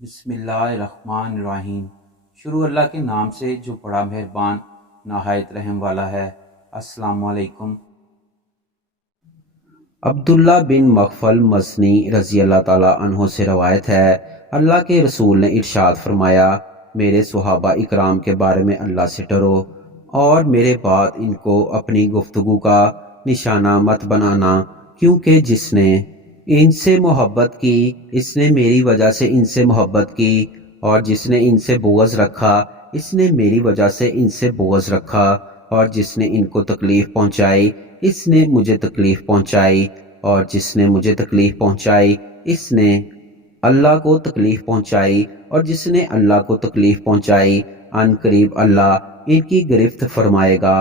بسم اللہ الرحمن الرحیم۔ شروع اللہ کے نام سے جو بڑا مہربان نہایت رحم والا ہے۔ السلام علیکم۔ عبداللہ بن مغفل مزنی رضی اللہ تعالیٰ عنہ سے روایت ہے، اللہ کے رسول نے ارشاد فرمایا، میرے صحابہ اکرام کے بارے میں اللہ سے ڈرو اور میرے بعد ان کو اپنی گفتگو کا نشانہ مت بنانا، کیونکہ جس نے ان سے محبت کی اس نے میری وجہ سے ان سے محبت کی، اور جس نے ان سے بغض رکھا اس نے میری وجہ سے ان سے بغض رکھا، اور جس نے ان کو تکلیف پہنچائی اس نے مجھے تکلیف پہنچائی، اور جس نے مجھے تکلیف پہنچائی اس نے اللہ کو تکلیف پہنچائی، اور جس نے اللہ کو تکلیف پہنچائی ان قریب اللہ ان کی گرفت فرمائے گا۔